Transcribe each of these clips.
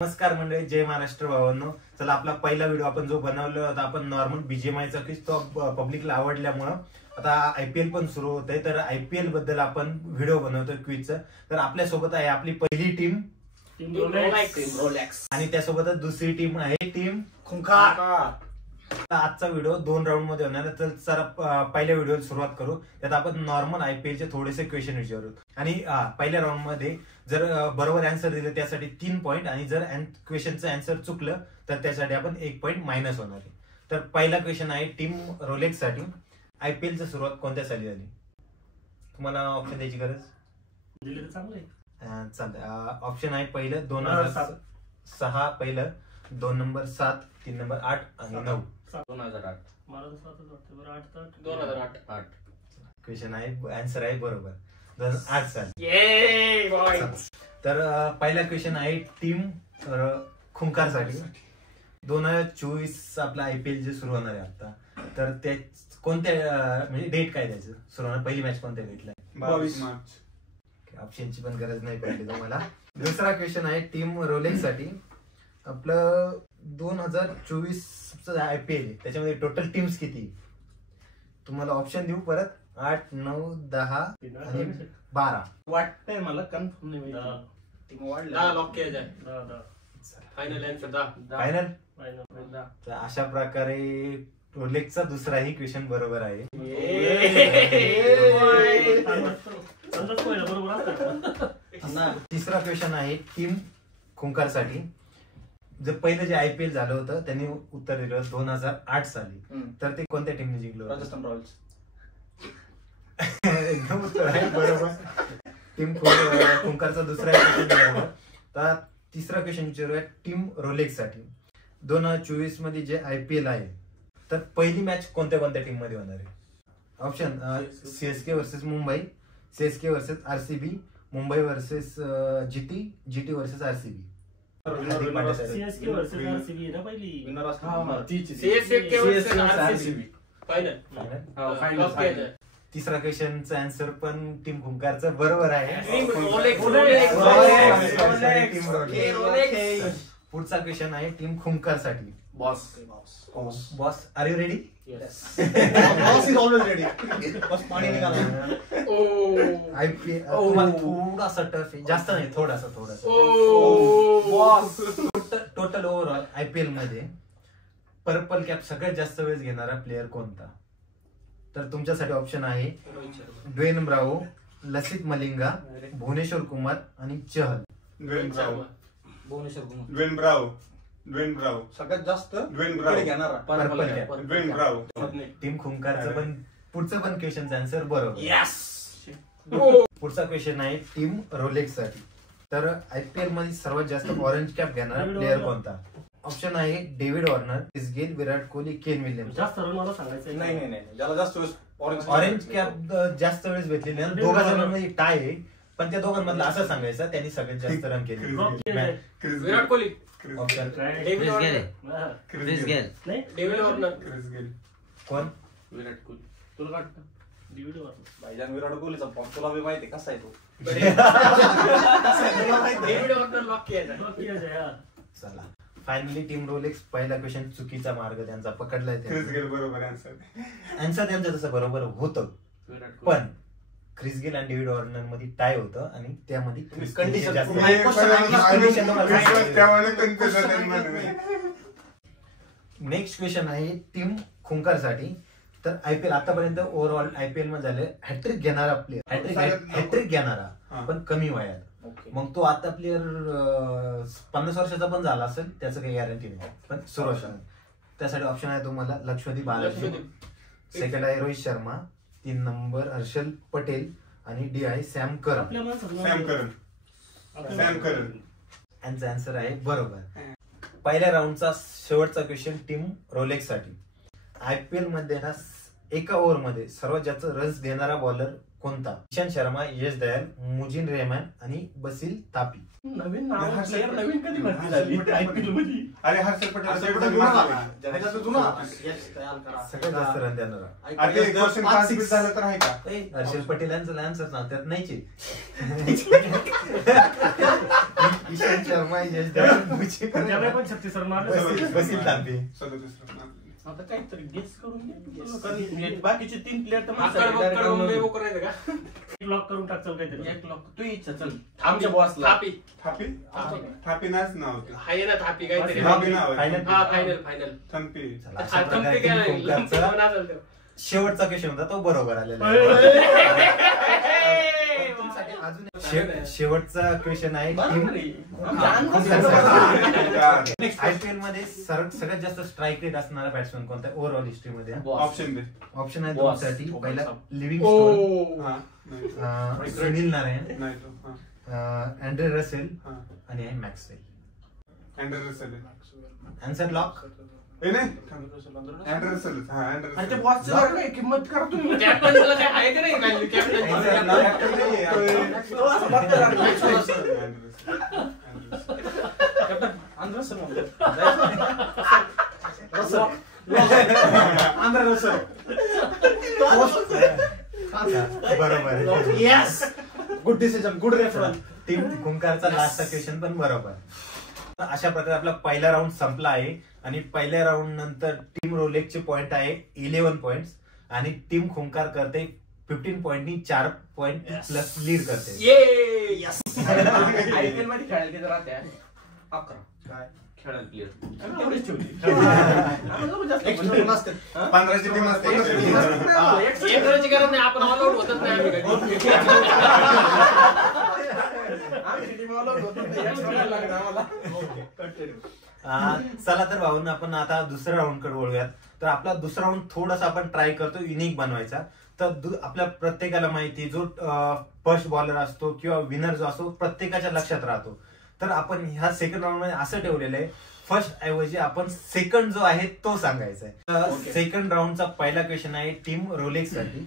नमस्कार मंडळी, जय महाराष्ट्र भावांनो. चला, आपला पहिला व्हिडिओ आपण जो बनवला होता आपण नॉर्मल बीजीएमआयचा क्विज, तो पब्लिकला आवडल्यामुळं आता आयपीएल पण सुरू होतंय, तर आयपीएल बद्दल आपण व्हिडिओ बनवतोय क्विजचा. तर आपल्या सोबत आहे आपली पहिली टीम रोलेक्स आणि त्यासोबतच दुसरी टीम आहे टीम खुंखार. आजचा व्हिडिओ 2 राऊंड मध्ये होणार आहे. तर चला पहिल्या व्हिडिओला सुरुवात करू. त्यात आपण नॉर्मल आयपीएलचे थोडेसे क्वेश्चन विचारू आणि पहिल्या राऊंड मध्ये जर बरोबर आन्सर दिलं त्यासाठी 3 पॉईंट आणि जर क्वेश्चनचं आन्सर चुकलं तर त्यासाठी आपण 1 पॉईंट मायनस होणार आहे. तर पहिला क्वेश्चन आहे टीम रोलेक्स साठी. आयपीएलची सुरुवात कोणत्या साली झाली? तुम्हाला ऑप्शन द्यायची गरज? दिले तर चांगलं आहे. चालतंय. ऑप्शन आहे पहिलं 2006 पहिलं, 2 नंबर 7, 3 नंबर 8 आणि 9. 2008. मला तर स्वतःच वाटतं बरं 8 2008. क्वेश्चन आहे, आन्सर आहे बरोबर 2008 साल. तर पहिला क्वेश्चन आहे टीम खुंखार साठी. 2024 आपला आयपीएल जे सुरू होणार आहे आता, तर त्या कोणत्या म्हणजे डेट काय द्यायचं सुरू होणार? पहिली मॅच कोणत्या डेटला? 22 मार्च. ऑप्शनची पण गरज नाही पडली तुम्हाला. दुसरा क्वेश्चन आहे टीम रोलेक्स साठी. आपलं 2024 आयपीएल आहे, त्याच्यामध्ये टोटल टीम्स किती? तुम्हाला ऑप्शन देऊ परत? 8, 9, 10 आणि 12. वाटतंय मला, कन्फर्म नाही माहिती. 10 लॉक केलं जाय. 10. Final answer 10. फायनल. तर अशा प्रकारे रोलेक्सचा दुसराही क्वेश्चन बरोबर आहे. तिसरा क्वेश्चन आहे टीम खुंखार साठी. जर पहिलं जे आयपीएल झालं होतं त्यांनी उत्तर दिलं 2008 साली, तर ते कोणत्या टीमने जिंकलं? राजस्थान रॉयल्स. एकदम उत्तर आहे बरोबर. टीम खुंखारचा दुसरा क्वेश्चन बरोबर. तर तिसरा क्वेश्चन विचारूया टीम रोलेक्स साठी. 2024 मध्ये जे आयपीएल आहे, तर पहिली मॅच कोणत्या कोणत्या टीम मध्ये होणार आहे? Option: CSK versus Mumbai, CSK versus RCB, Mumbai versus GT versus RCB. CSK versus RCB ना पहिली. CSK versus RCB final. तिसरा क्वेश्चनचा आन्सर पण टीम खुंखारचा बरोबर आहे. पुढचा क्वेश्चन आहे टीम खुंखार साठी. Boss are you ready? Boss is always ready. बस पाणी निकाला. आयपीएल थोडासा टफ आहे, जास्त नाही, थोडासा. टोटल ओव्हरऑल आयपीएल मध्ये पर्पल कॅप सगळ्यात जास्त वेळ घेणारा प्लेअर कोणता? तर तुमच्यासाठी ऑप्शन आहे ड्वेन ब्रावो, लसित मलिंगा, भुवनेश्वर कुमार आणि चहल. ड्वेन ब्रावो सगळ्यात जास्त घेणारा purple cap. Dwayne Bravo. Team खुंखारचं पण पुढचं पण क्वेश्चनचं आन्सर बरोबर. पुढचा क्वेश्चन आहे टीम रोलेक्स साठी. तर आयपीएल मध्ये सर्वात जास्त ऑरेंज कॅप घेणारा प्लेअर कोणता? ऑप्शन आहे David Warner, Chris Gayle, Virat Kohli, केन विल्यम्स. जास्त रन मला सांगायचं नाही, ज्याला जास्त ऑरेंज कॅप जास्त वेळेस भेटलेली आहे. दोघा जणांमध्ये टाय आहे, पण त्या दोघांमधलं असं सांगायचं त्यांनी सगळ्यात जास्त रन केले. Virat Kohli. Option: David Warner. कोण? विराट कोहली. तुला वाटतं? David Warner. भाईजान विराट कोहलीचा फॉर्म तुला बी माहिती कसा आहे तो. डेव्हिड वॉर्नर लॉक केलं. चला, फायनली टीम रोलेक्स पहिला क्वेश्चन चुकीचा मार्ग त्यांचा पकडलाय. बरोबर आन्सर त्यांचं तसं बरोबर होतं, पण क्रिस गेल आणि डेव्हिड वॉर्नर मध्ये टाय होतं आणि त्यामध्ये नेक्स्ट क्वेश्चन आहे टीम खुंखार साठी. तर आयपीएल आतापर्यंत ओव्हरऑल आयपीएल मध्ये झालं हॅट्रिक घेणारा प्लेअर, हॅट्रिक घेणारा पण कमी वयात. मग तो आता प्लेअर 50 वर्षाचा पण झाला असेल, त्याचं काही गॅरंटी नाही, पण सुरू असेल. त्यासाठी ऑप्शन आहे तुम्हाला लक्ष्मणदीप बालाजी, सेकंड आहे रोहित शर्मा, 3 नंबर हर्षल पटेल आणि डी आहे सॅम करन. यांचा आन्सर आहे बरोबर. पहिल्या राऊंडचा शेवटचा क्वेश्चन टीम रोलेक्स साठी. आयपीएल मध्ये ना एका ओव्हर मध्ये सर्वात जास्त रन्स देणारा बॉलर कोणता? इशांत शर्मा, यश दयाल, मुजीन रेहमान आणि बसिल तापी. नवीन कधी भरती झाली आयपीएल मध्ये? अरे हर्षल पटेल सगळ्यात जास्त रन देणारा. हर्षल पटेल यांचं आन्सर ना त्यात नाहीच. ईशांत शर्मा, यश दयाळ, त्याला पण 36 रन मारले. बसील तांबे. 37 रन. आता काहीतरी गेस करून घे. बाकीचे 3 प्लेयर तर लॉक करून टाक. चल काहीतरी एक लॉक तू इच्छा. चल आमच्या बॉसला थापी नाच नाव होते. हाय ना थापी काहीतरी. थापी नाव आहे. फायनल थंपी. चला, अशा प्रकारे टीम कुंकारचा शेवटचा क्वेश्चन होता तो बरोबर आलेला आहे. शेवटचा क्वेश्चन आहे आयपीएल मध्ये सगळ्यात जास्त स्ट्राईक रेट असणारा बॅट्समॅन कोणता ओव्हरऑल हिस्ट्री मध्ये? ऑप्शन दे. ऑप्शन आहे तुमच्यासाठी. पहिला Livingstone, Sunil Narayan, Andre Russell आणि आहे Maxwell. Andre Russell. Answer lock. Andre Russell. अरे बॉसचं काय किंमत करा तुम्ही. कॅप्टनला काय आहे का नाही कॅप्टन? बरोबर. Yes, good decision, good reference. Team कुंकारचा लास्टचा क्वेश्चन पण बरोबर. अशा प्रकारे आपला पहिला राऊंड संपला आहे आणि पहिल्या राऊंड नंतर टीम रोलेक्सचे पॉइंट आहे 11 पॉइंट्स आणि टीम खुंकार करते 15 पॉइंटनी 4 पॉइंट प्लस लीड करते. आयपीएल मध्ये खेळायला किती राहते? 11 काय खेळायला प्लेयर तेवढीच ठेवली. 15ची टीम असते. एक करायची गरज नाही. आपण ऑल आउट होतच नाही. आम्ही चला तर भाऊन आपण आता दुसऱ्या राऊंड कडे वळूयात. तर आपला दुसरा राऊंड थोडासा आपण ट्राय करतो युनिक बनवायचा. तर आपल्या प्रत्येकाला माहिती जो फर्स्ट बॉलर असतो किंवा विनर जो असतो प्रत्येकाच्या लक्षात राहतो. तर आपण ह्या सेकंड राऊंड मध्ये असं ठेवलेलं आहे फर्स्ट ऐवजी आपण सेकंड जो आहे तो सांगायचा आहे. सेकंड राऊंडचा पहिला क्वेश्चन आहे टीम रोलेक्स साठी.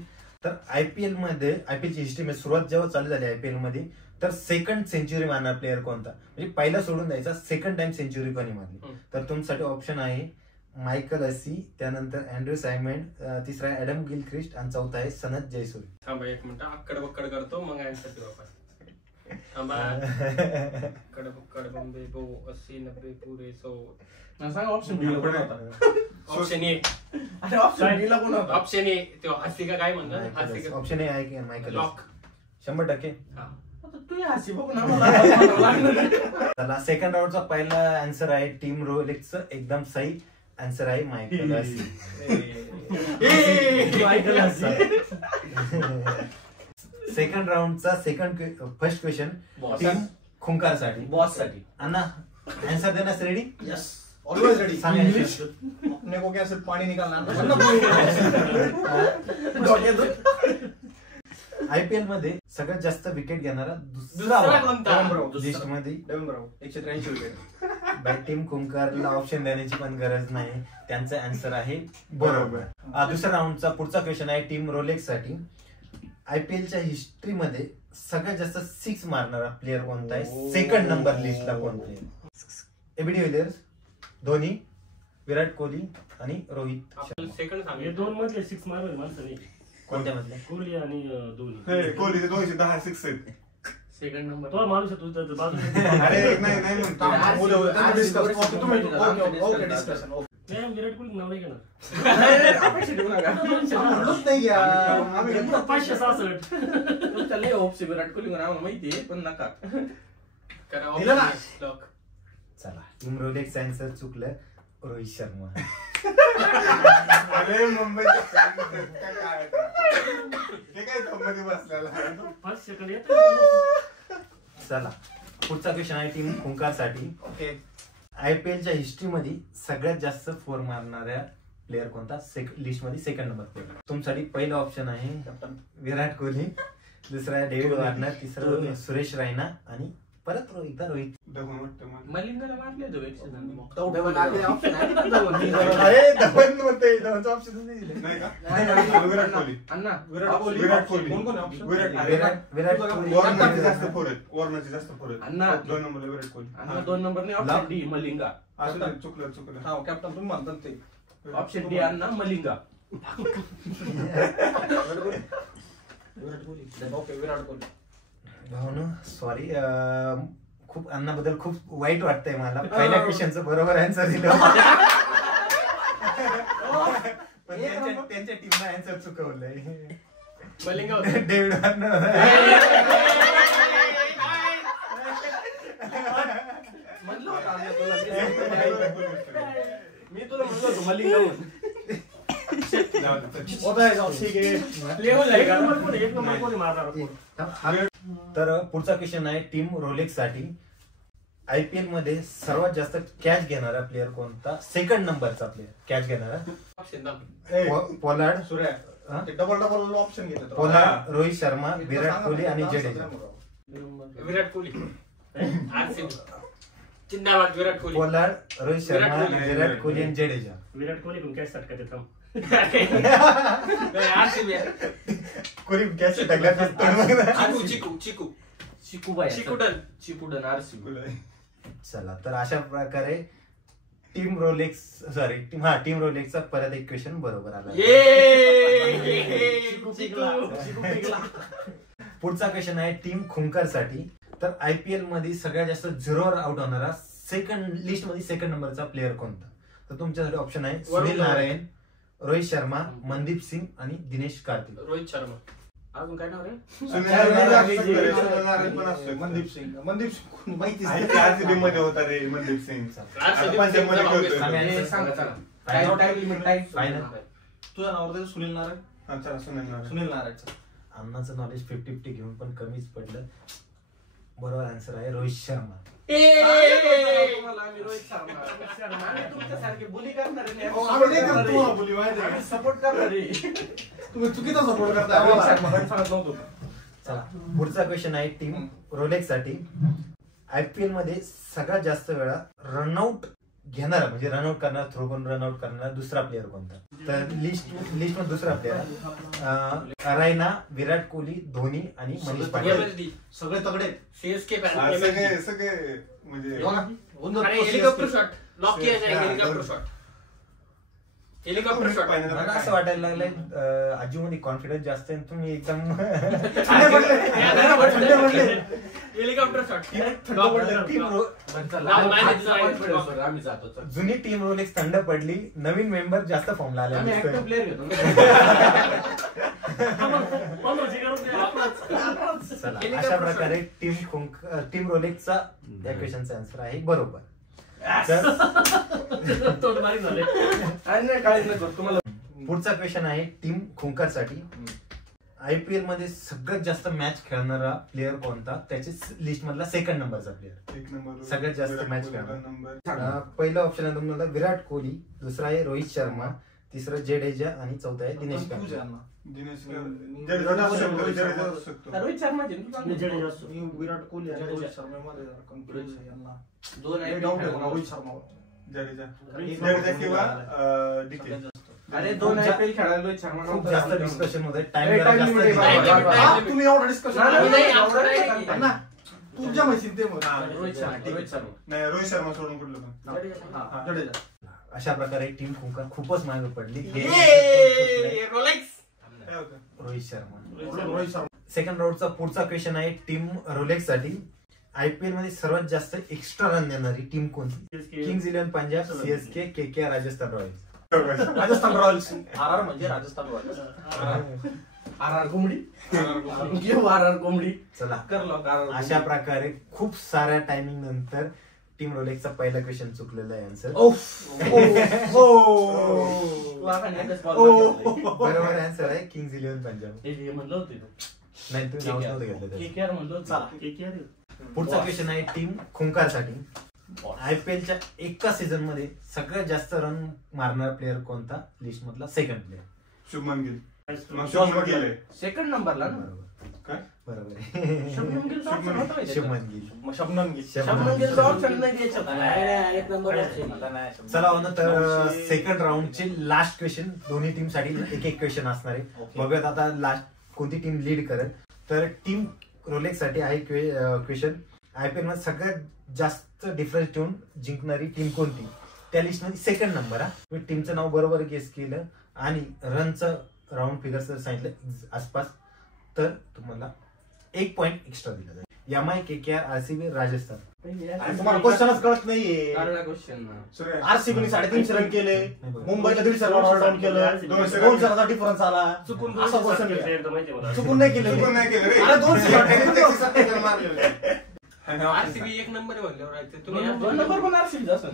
तर आयपीएल ची हिस्ट्री मध्ये सुरुवात जेव्हा चालू झाली आयपीएल मध्ये तर सेकंड सेंचुरी मारणार प्लेअर कोणता म्हणजे पहिला सोडून द्यायचा सेकंड टाइम सेंचुरी कोणी मारली. तर तुमच्यासाठी ऑप्शन आहे मायकल हसी, त्यानंतर अँड्रू सायमंड, तिसरा आहे ऍडम गिलक्रिस्ट आणि चौथा आहे सनत जयसूर्य. थांबा एक मिनिट आक्कड बक्कड करतो मग आन्सर देऊ आपण. थांबा कड बक्कड बंबे बो 80 90 पुरे 100. सांगा ऑप्शन बी कोण होता? Option A. अरे ऑप्शन बी ला कोण होता? ऑप्शन ए तो हसी का काय म्हणतात? हसी का ऑप्शन ए आहे की मायकल लॉक 100%. तू हसी बघ ना मला. चला सेकंड राऊंडचा पहिला आन्सर आहे टीम रोलेक्स एकदम सही आन्सर आहे मायकल हसी. सेकंड राऊंडचा फर्स्ट क्वेश्चन टीम खुंकार साठी बॉस साठी. अन्ना आन्सर देण्यास ready? Yes, always ready. English अपने को क्या सिर्फ पानी निकालना आयपीएल मध्ये सगळ्यात जास्त विकेट घेणारा दुसरा कोणता? लिस्ट मध्ये Dwayne Bravo 183 wicket. By team कुंकारला ऑप्शन देण्याची पण गरज नाही. त्यांचा आन्सर आहे बरोबर. दुसऱ्या राऊंडचा पुढचा क्वेश्चन आहे टीम रोलेक्स साठी. आयपीएलच्या हिस्ट्री मध्ये सगळ्यात जास्त 6 मारणारा प्लेअर कोणता आहे? सेकंड नंबर लिस्टला कोण player? AB de Villiers, Dhoni, Virat Kohli आणि रोहित शर्मा. सेकंड सांग. हे 2 मधले 6 मारले माणसाने. कोणत्या मधले? कोहली आणि धोनी. कोहलीचे 210 6 आहेत. सेकंड नंबर तो माणूस आहे तुझ्या बाजूला. अरे नाही म्हणतो. Okay discussion. विराट कोहली नाव नाही घेणार. नाही 566 त्याला होप्स विराट कोहली नाव माहितीये पण नका करा. लॉक. चला टीम रोलेक्स आन्सर चुकलं. रोहित शर्मा. अरे मुंबई काय बसलेला. 5 सेकंड. चला पुढचा क्वेश्चन आहे टीम खुंकार साठी. ओके. आयपीएलच्या हिस्ट्री मध्ये सगळ्यात जास्त 4 मारणाऱ्या प्लेअर कोणता लिस्ट मध्ये सेकंड नंबर प्लेअर? तुमच्यासाठी पहिला ऑप्शन आहे विराट कोहली, दुसरा डेव्हिड वॉर्नर, तिसरा सुरेश रैना आणि परत एकदा रोहित. मलिंगाला मारले तो 100. अरे धवन होते, धवनचा ऑप्शन नाही का? विराट कोहली. अन्ना विराट कोहली. कोण कोण ऑप्शन? विराट कोहली. वॉर्नरचे जास्त फोर आहेत. वॉर्नरचे जास्त फोर आहेत. अन्ना 2 नंबरला विराट कोहली. अन्ना 2 नंबरने ऑप्शन डी मलिंगा. असं चुकलं. हा कॅप्टन तुम्ही म्हणतात ते. ऑप्शन डी अन्ना मलिंगा. विराट कोहली. ओके विराट कोहली. भावनो सॉरी खूप अण्णाबद्दल खूप वाईट वाटतंय मला. पहिल्या क्वेश्चनचं बरोबर आन्सर दिलं पण त्यांच्या टीमला आन्सर चुकवलंय. Bowling David Warner. म्हणलं होतं आम्ही मी तुला म्हणलं होतं बलिंग होता है जाओ ठीक है. एक नंबर कोणी मारणार. तर पुढचा क्वेश्चन आहे टीम रोलेक्स साठी. आयपीएल मध्ये सर्वात जास्त कॅच घेणारा प्लेअर कोणता? सेकंड नंबरचा प्लेअर कॅच घेणारा. पोलार्ड, सूर्या ते डबल ऑप्शन घेतलं. पोलार्ड, रोहित शर्मा, विराट कोहली आणि जडेजा. विराट कोहली. जिंदाबाद विराट कोहली. पोलार्ड, रोहित शर्मा, विराट कोहली आणि जडेजा. विराट कोहली पण कॅच सटका देतो. कोहली कॅच टाकला. चिकुडन आरसीबी. चला तर अशा प्रकारे टीम रोलेक्सचा परत एक क्वेश्चन बरोबर आला. पुढचा क्वेश्चन आहे टीम खुंकार साठी. तर आयपीएल मध्ये सगळ्यात जास्त 0वर आउट होणारा सेकंड लिस्ट मध्ये सेकंड नंबरचा प्लेअर कोणता? तर तुमच्यासाठी ऑप्शन आहे सुनील नारायण, रोहित शर्मा, मनदीप सिंग आणि दिनेश कार्तिक. रोहित शर्मा. अजून काय नाव रे? मनदीप सिंग माहिती आरसीबी मध्ये होता रे मनदीप सिंग. फायनल तुझं नाव होतं सुनील नारायण. अच्छा सुनील नारायण. अन्नाचं नॉलेज 50-50 घेऊन पण कमीच पडलं. बरोबर आन्सर आहे रोहित शर्मा. तुमच्यासारखे बुली करणार सपोर्ट करणार तुम्ही चुकीचा सपोर्ट करता. चला पुढचा क्वेश्चन आहे टीम रोलेक्स साठी. आयपीएल मध्ये सगळ्यात जास्त वेळा रनआउट घेणारा म्हणजे रनआउट करणारा थ्रो करून रनआउट करणारा दुसरा प्लेअर कोणता? तर लिस्ट मध्ये दुसरा प्लेअर रैना, विराट कोहली, धोनी आणि मनीष पाटील. सगळे तगडे सीएसके सगळे म्हणजे हेलिकॉप्टर शॉट लॉक किया जाएगा. Helicopter shot. Helicopter shot. मला असं वाटायला लागलंय आजू मध्ये कॉन्फिडन्स जास्त आहे. तुम्ही एकदम हेलिकॉप्टर शॉट. आम्ही जातो. जुनी टीम रोलेक्स थंड पडली, नवीन मेंबर जास्त फॉर्मला आले. प्लेअर घेतो. चला अशा प्रकारे टीम रोलेक्सचा या क्वेश्चनचा आन्सर आहे बरोबर. पुढचा क्वेश्चन आहे टीम खुंकार साठी. आयपीएल मध्ये सगळ्यात जास्त मॅच खेळणारा प्लेअर कोणता? त्याच्या लिस्ट मधला सेकंड नंबरचा प्लेअर. एक नंबर सगळ्यात जास्त मॅच खेळणार. नंबर पहिला ऑप्शन आहे तुम्हाला विराट कोहली, दुसरा आहे रोहित शर्मा, तिसरा जडेजा आणि चौथा आहे दिनेश कार्तिक. दिनेश रोहित शर्मा विराट कोहली आणि रोहित शर्मामध्ये कन्फ्युजन आहे यांना. दोन रोहित शर्मा जडेजा किंवा डीके. अरे दोन आयपीएल खेळायला रोहित शर्मा खूप जास्त डिस्कशन होत आहे. टाइम तुम्ही एवढं डिस्कशन तुमच्या माहिती ते रोहित शर्मा नाही रोहित शर्मा सोडून कुठलं पण जडेजा. अशा प्रकारे टीम खुंकार खूपच मागे पडली. रोहित शर्मा. सेकंड राऊंडचा पुढचा क्वेश्चन आहे टीम रोलेक्स साठी. आयपीएल मध्ये सर्वात जास्त एक्स्ट्रा रन देणारी टीम कोणती? Kings 11 Punjab, CSK, KKR, Rajasthan Royals. Rajasthan Royals. RR म्हणजे राजस्थान रॉयल्स. आरआर कोंबडी. आरआर कोंबडी. चला अशा प्रकारे खूप साऱ्या टायमिंग नंतर टीम रोलेक्सचा पहिला क्वेश्चन चुकलेला आहे आन्सर. बरोबर आन्सर आहे किंग्ज 11 पंजाब. नाही तुम्ही नाव नव्हतं घेतलं. पुढचा क्वेश्चन आहे टीम खुंकार साठी. आयपीएलच्या एका सीझन मध्ये सगळ्यात जास्त रन मारणारा प्लेअर कोणता? लिस्ट मधला second player. Shubman Gill. Second नंबरला काय बरोबर आहे. शुभमन गिल. शुभमन गिल. चला हो ना तर सेकंड राऊंडचे लास्ट क्वेश्चन दोन्ही टीम साठी एक एक क्वेश्चन असणार आहे. बघूयात आता लास्ट कोणती टीम लीड करेल. तर टीम रोलेक्स साठी आहे क्वेश्चन. आयपीएल मध्ये सगळ्यात जास्त डिफरन्स ठेवून जिंकणारी टीम कोणती? त्या लिस्ट मध्ये सेकंड नंबर. मी टीमचं नाव बरोबर गेस केलं आणि रनचं राऊंड फिगर जर सांगितलं आसपास तर तुम्हाला 1 पॉइंट एक्स्ट्रा दिला जाईल. MI, KKR, RCB, Rajasthan. आणि तुम्हाला क्वेश्चनच कळत नाहीये. क्वेश्चन ना. सूर्य. आरसीबीने 350 रन केले, मुंबईला 150 रन ऑल डाऊन केलं, 200 रनचा डिफरन्स आला. चुकून असा दोनशे क्वेश्चन सात केलं माहिती आहे मला. चुकून नाही केलं चुकून नाही केलं रे. अरे 200 त्याने 170 रन मारले होते. आणि RCB एक नंबर आहे म्हणल्यावर राहायचं. तुम्ही दोन नंबर पण आरसीबी असेल.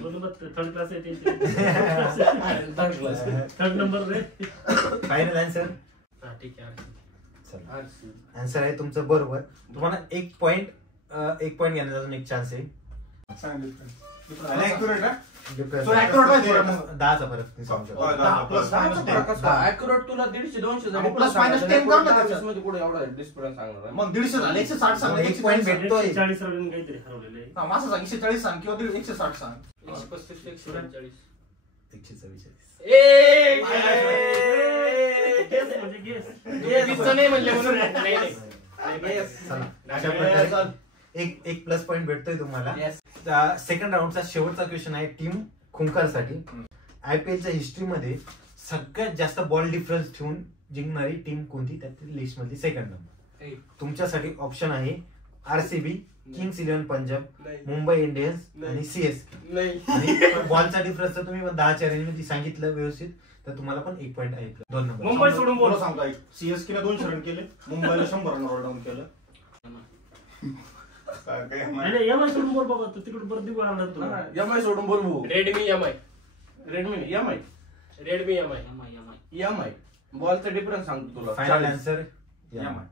थर्ड क्लास आहे थर्ड क्लास. थर्ड नंबर रे. Final answer. हा ठीक आहे RCB. चला आरसीबी. आन्सर आहे तुमचं बरोबर. तुम्हाला एक पॉइंट घेण्याचा अजून एक चान्स आहे. सांग difference. आणि accurate हा? So accurate माहिती आहे मग. 10चा फरक तुम्ही सांगू शकता. 10 प्लस मायनस 10. Accurate तुला 150-200 मग plus minus 10 कर ना त्याच्यात. मध्ये कुठे एवढा डिफरन्स सांगणार आहे? मग 150 झाले, 160 सांग. एक point भेटतोय. 140 रन काहीतरी हरवलेले आहे. मासा सांग 140 सांग किंवा 160 सांग. 135 ते 144. 144. Guess म्हणजे guess. वीसचं नाही म्हणले म्हणून. नाही, नाही. चला अशा प्रकारे एक प्लस पॉइंट भेटतोय तुम्हाला. सेकंड राऊंडचा शेवटचा क्वेश्चन आहे टीम खुंकार साठी. IPLच्या हिस्ट्रीमध्ये सगळ्यात जास्त बॉल डिफरन्स ठेवून जिंकणारी टीम कोणती, त्यातील लिस्ट मधली सेकंड नंबर. तुमच्यासाठी ऑप्शन आहे RCB, किंग्स 11 पंजाब, नाही. मुंबई इंडियन्स नाही. आणि CSK. नाही. आणि बॉलचा डिफरन्स जर तुम्ही 10च्या रेंज मध्ये सांगितलं व्यवस्थित तर तुम्हाला पण एक पॉईंट आहे. 2 नंबर. मुंबई सोडून बोल. बोला सांगतो ऐक. CSK ने 200 रन केले, मुंबईला 100 रन ऑल डाऊन केलं. सांग काय नाही माहिती. नाही MI सोडून बोल बाबा. तू तिकडे परत दिवू आणला तू. एमआय सोडून बोल भाऊ. Redmi MI. Redmi MI. Redmi MI. MI. बॉलचा डिफरन्स सांगतो तुला. फायनल 40. आन्सर. MI.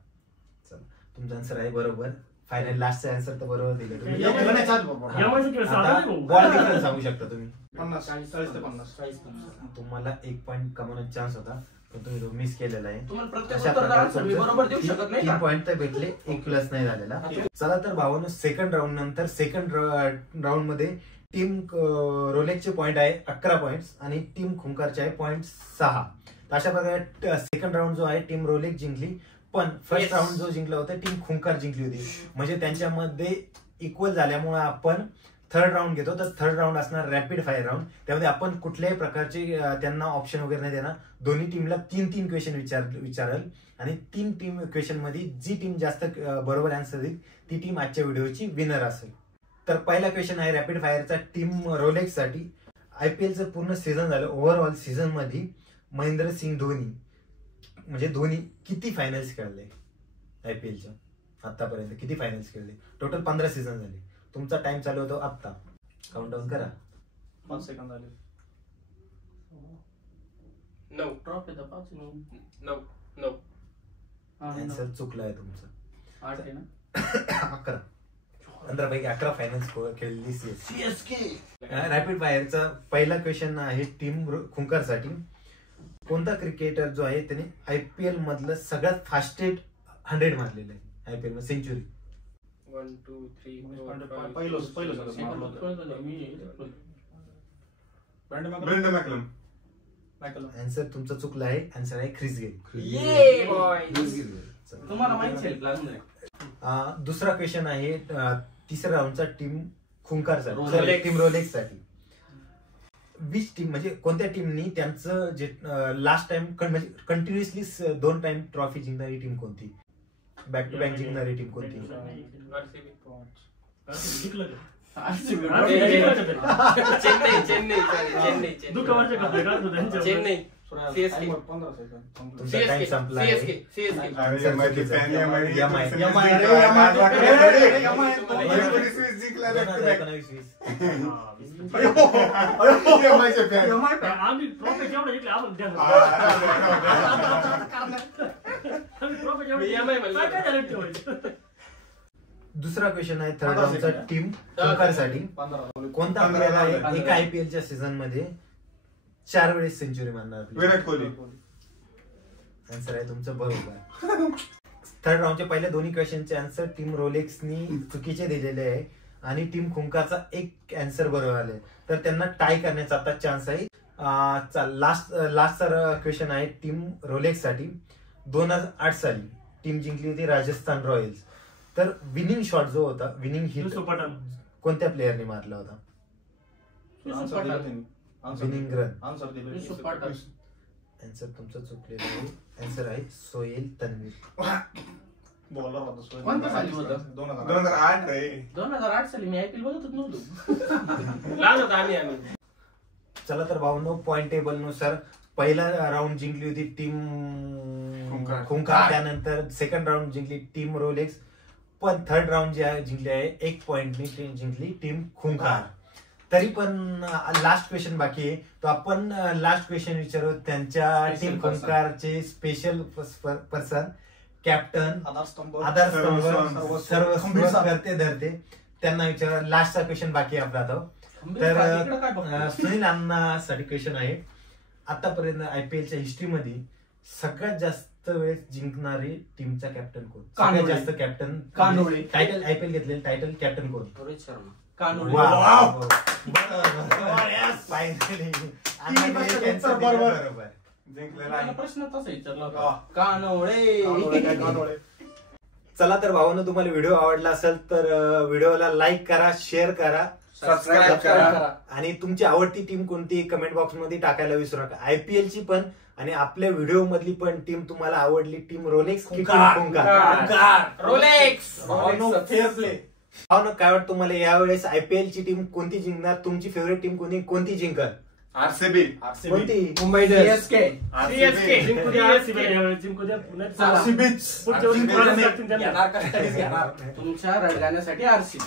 चला तुमचा आन्सर आहे बरोबर. फायनल लास्टचा आन्सर तर बरोबर दिलं तुम्ही. एक केलं नाही चालू बाबा. MI चा खेळ साधा नाही भाऊ. बॉल डिफरन्स सांगू शकता तुम्ही. 50 40 ते 50. तुम्हाला एक पॉईंट कमवण्याचा चान्स होता पण तुम्ही तो मिस केलेला आहे. तुम्हाला प्रत्येक अशा उत्तर प्रकारे आन्सर मी बरोबर देऊ शकत नाही 3 का? पॉईंट तर भेटले, एक प्लस नाही झालेला. चला तर भावानो सेकंड राऊंड नंतर सेकंड राऊंड मध्ये टीम रोलेक्सचे पॉईंट आहे 11 पॉईंट आणि टीम खुंकारचे आहे पॉईंट 6. तर अशा प्रकारे सेकंड राऊंड जो आहे टीम रोलेक्स जिंकली पण फर्स्ट राऊंड जो जिंकला होता टीम खुंकार जिंकली होती. म्हणजे त्यांच्यामध्ये इक्वल झाल्यामुळे आपण थर्ड राऊंड घेतो. तर थर्ड राऊंड असणार रॅपिड फायर राऊंड. त्यामध्ये आपण कुठल्याही प्रकारचे त्यांना ऑप्शन वगैरे नाही देणार. दोन्ही टीमला 3 क्वेश्चन विचारल आणि 3 टीम क्वेश्चन मध्ये जी टीम जास्त बरोबर आन्सर देईल ती टीम आजच्या व्हिडिओची विनर असेल. तर पहिला क्वेश्चन आहे रॅपिड फायरचा टीम रोलेक्स साठी. IPLचं पूर्ण सीझन झालं. ओव्हरऑल सीझन मध्ये महेंद्रसिंग धोनी म्हणजे धोनी किती फायनल्स खेळले IPLच्या आतापर्यंत किती फायनल्स खेळले? टोटल 15 सीझन झाले. तुमचा टाइम चालू होतो आत्ता. काउंटडाऊन करा. 5 सेकंद झाले. 9. ट्रॉफी तर 5 9. 9. आन्सर चुकला आहे तुमचा. 8 आहे ना. 11. 15 पैकी 11 फायनल्स खेळलेली CSK. रॅपिड फायरचा पहिला क्वेश्चन आहे टीम खुंकार साठी. कोणता क्रिकेटर जो आहे त्याने IPL मधलं सगळ्यात फास्टेस्ट 100 मारलेलं आहे IPL मध्ये सेंचुरी? 1 2 3 4 पहिलं सगळं. ब्रेंडन मॅकलम. आन्सर तुमचा चुकला आहे. आन्सर आहे ख्रिस गेल. ये बॉय. तुम्हाला माहिती आहे प्लॅन नाही. दुसरा क्वेश्चन आहे तिसऱ्या राऊंडचा टीम खुंकारचा रोलेक्स. टीम रोलेक्स साठी. विच टीम म्हणजे कोणत्या टीमनी त्यांचं जे लास्ट टाइम म्हणजे कंटिन्युअसली 2 टाइम ट्रॉफी जिंकणारी टीम कोणती? बॅक टू बॅक जिंकणारी टीम कोणती? जिंकलं का? RCB. चेन्नई. दुःखावरचे कपडे काढतो त्यांच्या. चेन्नई. CSK. 15 सेकंद. तुमचा टाइम संपला आहे. CSK. अरे MI चे fan आहे, MI. MI. MI रे, MI. MI वाकडे थोडी. MI. MI series जिंकला back to back. 2019-20. हा, वीस. MI चे fan. आम्ही ट्रॉफी जेवढं जिंकले आम्हाला द्या. आम्ही ट्रॉफी जेवढं MI म्हणलं. काय झालं ठेवायचं? दुसरा क्वेश्चन आहे थर्ड राऊंडचा टीम खुंकारसाठी. 15. कोणता प्लेअर आहे एका IPLच्या सीझन मध्ये 4 वेळेस सेंचुरी मारणार? विराट कोहली. आन्सर आहे तुमचं बरोबर. थर्ड राऊंडच्या पहिल्या दोन्ही क्वेश्चनचे आन्सर टीम रोलेक्सनी चुकीचे दिलेले आहे आणि टीम खुंकारचा एक आन्सर बरोबर आले. तर त्यांना टाय करण्याचा आता चान्स आहे. लास्टचा क्वेश्चन आहे टीम रोलेक्स साठी. 2008 साली टीम जिंकली होती राजस्थान रॉयल्स. तर विनिंग शॉट जो होता, विनिंग हिट युसुफ पठाण. कोणत्या प्लेअरने मारला होता? आन्सर दिलं त्यांनी. Winning run. आन्सर दिलं. युसुफ पठाण. आन्सर तुमचं चुकलेलं आहे. आन्सर आहे सोहेल तन्वीर. बॉलर होता सोहेल. कोणत्या साली होतं? 2008 रे. 2008 साली मी IPL बघतच नव्हतो. लहान होता आम्ही. चला तर भाऊनो, पॉइंट टेबल नुसार पहिला राऊंड जिंकली होती टीम खुंखार, त्यानंतर सेकंड राऊंड जिंकली टीम रोलेक्स, पण थर्ड राऊंड जी आहे जिंकली आहे 1 पॉइंटनी जिंकली टीम खुंखार. तरी पण लास्ट क्वेश्चन बाकी आहे, तो आपण लास्ट क्वेश्चन विचारू त्यांच्या टीम खुंखारचे स्पेशल पर्सन, कॅप्टन, आधारस्तंभ, सर्व करते धरते, त्यांना विचारा. लास्टचा क्वेश्चन बाकी आहे आपला तो. तर सुनील अण्णासाठी क्वेश्चन आहे, आतापर्यंत IPLच्या हिस्ट्रीमध्ये सगळ्यात जास्त वेळेस जिंकणारी टीमचा कॅप्टन कोण? सगळ्यात जास्त कॅप्टन टायटल IPL घेतलेलं टायटल कॅप्टन कोण? रोहित शर्मा. बरोबर. जिंकलेला प्रश्न तसा विचारला होता. कानोळे. चला तर भावांनो, तुम्हाला व्हिडिओ आवडला असेल तर व्हिडिओला लाईक करा, शेअर करा, सबस्क्राईब करा. आणि तुमची आवडती टीम कोणती कमेंट बॉक्स मध्ये टाकायला विसरू नका. IPL ची पण आणि आपल्या व्हिडिओ मधली पण टीम तुम्हाला आवडली, टीम रोलेक्स की खुंखार? रोलेक्स. Fair play. काय वाटतं तुम्हाला यावेळेस IPL ची टीम कोणती जिंकणार? तुमची फेवरेट टीम कोणती जिंकणार? RCB. कोणती? मुंबई इंडियन्स. CSK जिंकू द्या, जिंकू द्या. पुन्हा RCBच. पुढच्या वर्षी तुमच्या रडगाण्यासाठी RCB.